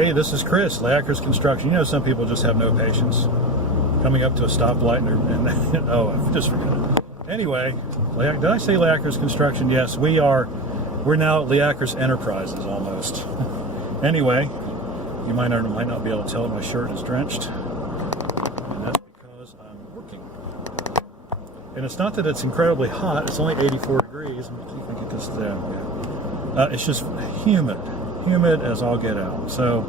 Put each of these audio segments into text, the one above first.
Hey, this is Chris, Leacris Construction. You know, some people just have no patience. Coming up to a stoplight and oh, I just forgot it. Anyway, did I say Leacris Construction? Yes, we're now at Leacris Enterprises almost. Anyway, you might not be able to tell that my shirt is drenched. And that's because I'm working. And it's not that it's incredibly hot, it's only 84 degrees. Let me see if I can get this down. Yeah. It's just humid as all get out. So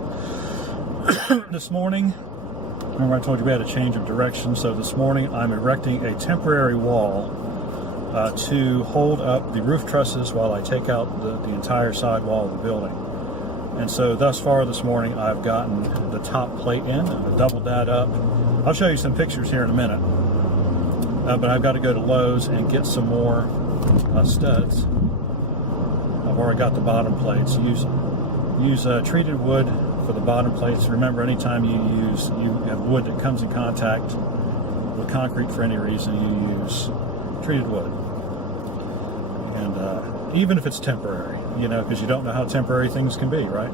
this morning, remember I told you we had a change of direction. So this morning I'm erecting a temporary wall to hold up the roof trusses while I take out the entire side wall of the building. And so thus far this morning I've gotten the top plate in. I've doubled that up. I'll show you some pictures here in a minute. But I've got to go to Lowe's and get some more studs. I've already got the bottom plates. Use treated wood for the bottom plates. Remember, anytime you have wood that comes in contact with concrete for any reason, you use treated wood. And even if it's temporary, you know, because you don't know how temporary things can be, right?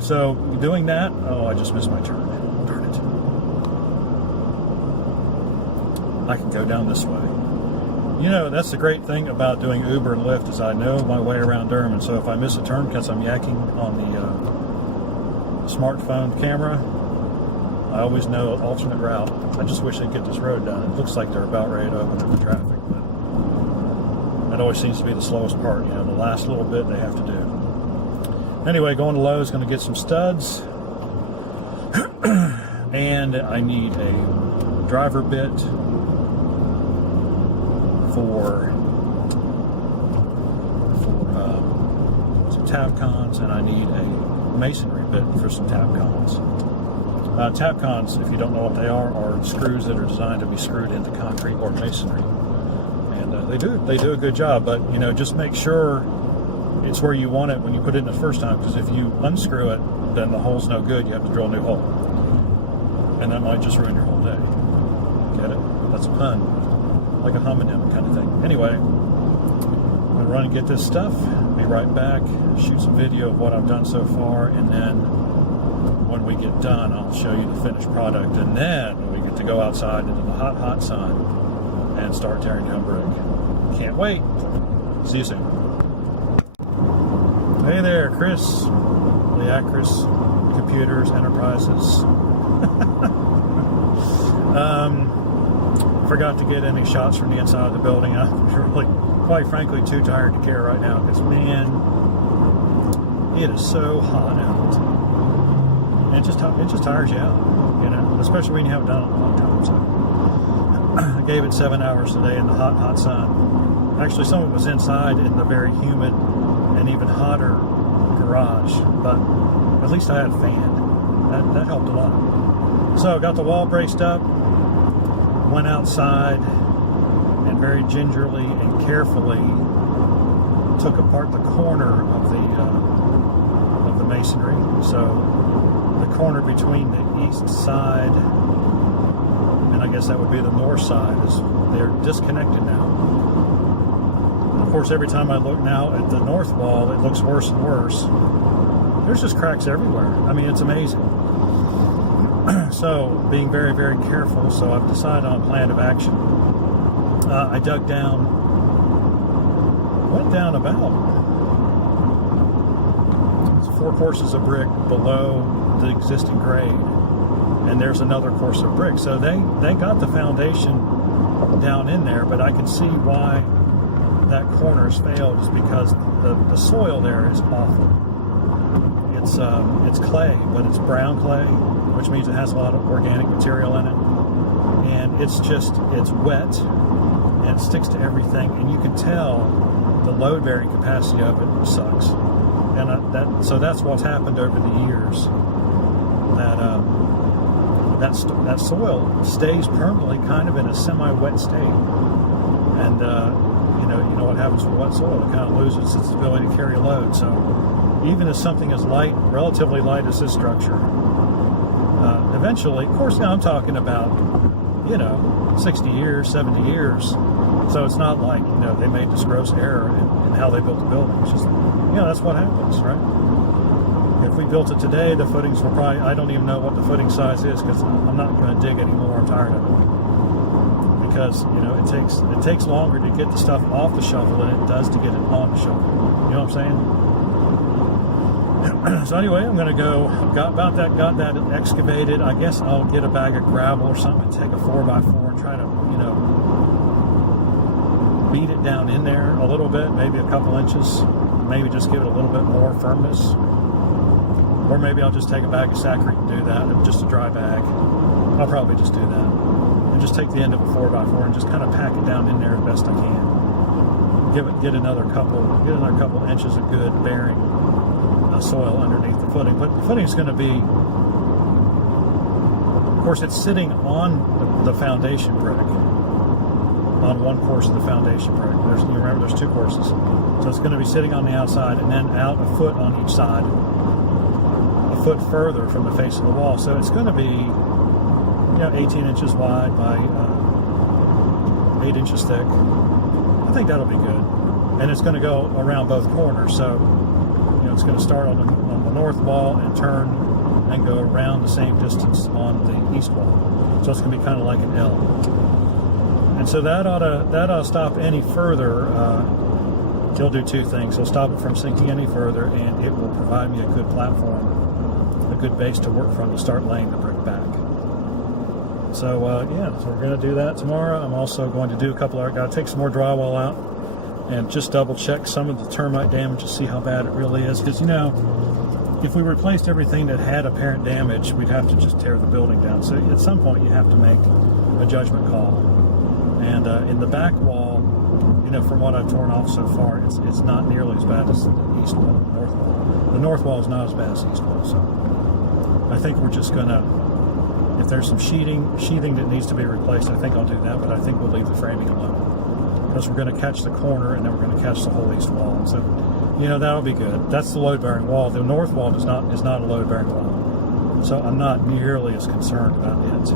So doing that, oh, I just missed my turn. Darn it. I can go down this way. You know, that's the great thing about doing Uber and Lyft is I know my way around Durham, and so if I miss a turn because I'm yakking on the smartphone camera, I always know an alternate route. I just wish they'd get this road done. It looks like they're about ready to open up the traffic, but that always seems to be the slowest part, you know, the last little bit they have to do. Anyway, going to Lowe's, going to get some studs, and I need a driver bit for some Tapcons, and I need a masonry bit for some Tapcons. Tapcons, if you don't know what they are screws that are designed to be screwed into concrete or masonry, and they do a good job. But you know, just make sure it's where you want it when you put it in the first time, because if you unscrew it, then the hole's no good. You have to drill a new hole, and that might just ruin your whole day. Get it? That's a pun. Like a homonym kind of thing. Anyway, I'm going to run and get this stuff, be right back, shoot some video of what I've done so far, and then when we get done, I'll show you the finished product, and then we get to go outside into the hot, hot sun and start tearing down brick. Can't wait. See you soon. Hey there, Chris, Leacris Computers Enterprises. Forgot to get any shots from the inside of the building. I'm really, quite frankly, too tired to care right now because, man, it is so hot out. And it just tires you out, you know, especially when you haven't done it in a long time. So I gave it 7 hours today in the hot, hot sun. Actually, some of it was inside in the very humid and even hotter garage, but at least I had a fan. That helped a lot. So I got the wall braced up. Went outside and very gingerly and carefully took apart the corner of the masonry. So the corner between the east side and I guess that would be the north side they're disconnected now. And of course, every time I look now at the north wall, it looks worse and worse. There's just cracks everywhere. I mean, it's amazing. So, being very, very careful, so I've decided on a plan of action. I dug down, went down about 4 courses of brick below the existing grade, and there's another course of brick. So they got the foundation down in there, but I can see why that corner's failed is because the soil there is awful. It's clay, but it's brown clay, which means it has a lot of organic material in it, and it's wet and it sticks to everything, and you can tell the load bearing capacity of it sucks, and so that's what's happened over the years. That soil stays permanently kind of in a semi-wet state, and you know what happens with wet soil, it kind of loses its ability to carry a load. So even as something as relatively light as this structure, eventually, of course, now I'm talking about, 60 years, 70 years. So it's not like, they made this gross error in how they built the building. It's just, that's what happens, right? If we built it today, the footings were probably, I don't even know what the footing size is because I'm not going to dig anymore. I'm tired of it. Because, you know, it takes longer to get the stuff off the shovel than it does to get it on the shovel. You know what I'm saying? So anyway, I'm going to go, got that excavated. I guess I'll get a bag of gravel or something and take a 4x4 and try to, you know, beat it down in there a little bit, maybe a couple inches, maybe just give it a little bit more firmness. Or maybe I'll just take a bag of Saccharin and do that, just a dry bag. I'll probably just do that. And just take the end of a 4x4 and just kind of pack it down in there as best I can. Get another couple inches of good bearing soil underneath the footing. But the footing is going to be, of course, it's sitting on the foundation brick, on one course of the foundation brick. You remember there's two courses. So it's going to be sitting on the outside and then out a foot on each side, a foot further from the face of the wall. So it's going to be, you know, 18 inches wide by 8 inches thick. I think that'll be good. And it's going to go around both corners. So, you know, it's going to start on the north wall and turn and go around the same distance on the east wall. So it's going to be kind of like an L. And so that ought to stop any further. It'll do two things. It'll stop it from sinking any further, and it will provide me a good platform, a good base to work from to start laying the brick back. So yeah, so we're going to do that tomorrow. I'm also going to do got to take some more drywall out and just double check some of the termite damage to see how bad it really is. Because, you know, if we replaced everything that had apparent damage, we'd have to just tear the building down. So at some point you have to make a judgment call. And in the back wall, you know, from what I've torn off so far, it's not nearly as bad as the east wall, north wall. The north wall is not as bad as the east wall. So I think we're just going to, if there's some sheathing that needs to be replaced, I think I'll do that, but I think we'll leave the framing alone. Because we're going to catch the corner and then we're going to catch the whole east wall. And so, you know, that'll be good. That's the load-bearing wall. The north wall is not a load-bearing wall. So I'm not nearly as concerned about it.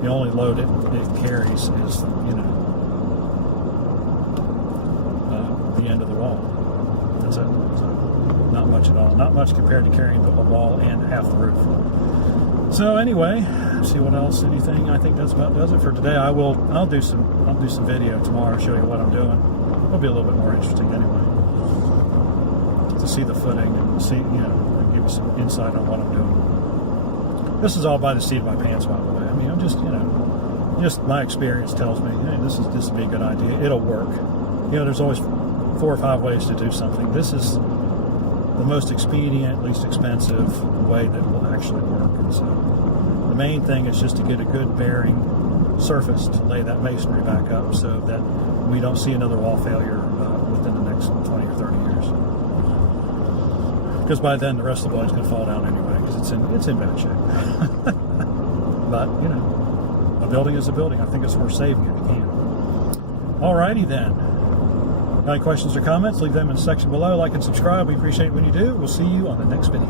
The only load it carries is, you know, the end of the wall. That's it. So not much at all. Not much compared to carrying the wall and half the roof. So anyway, see what else. Anything? I think that's about does it for today. I'll do some video tomorrow, show you what I'm doing. It'll be a little bit more interesting anyway, to see the footing and see, you know, give you some insight on what I'm doing. This is all by the seat of my pants, by the way. I mean, I'm just, you know, just my experience tells me, hey, this would be a good idea. It'll work. You know, there's always 4 or 5 ways to do something. This is the most expedient, least expensive way that will actually work. And so the main thing is just to get a good bearing surface to lay that masonry back up so that we don't see another wall failure within the next 20 or 30 years. Because by then the rest of the building's going to fall down anyway because it's in bad shape. But, you know, a building is a building. I think it's worth saving if you can. Alrighty then. Any questions or comments, leave them in the section below. Like and subscribe. We appreciate it when you do. We'll see you on the next video.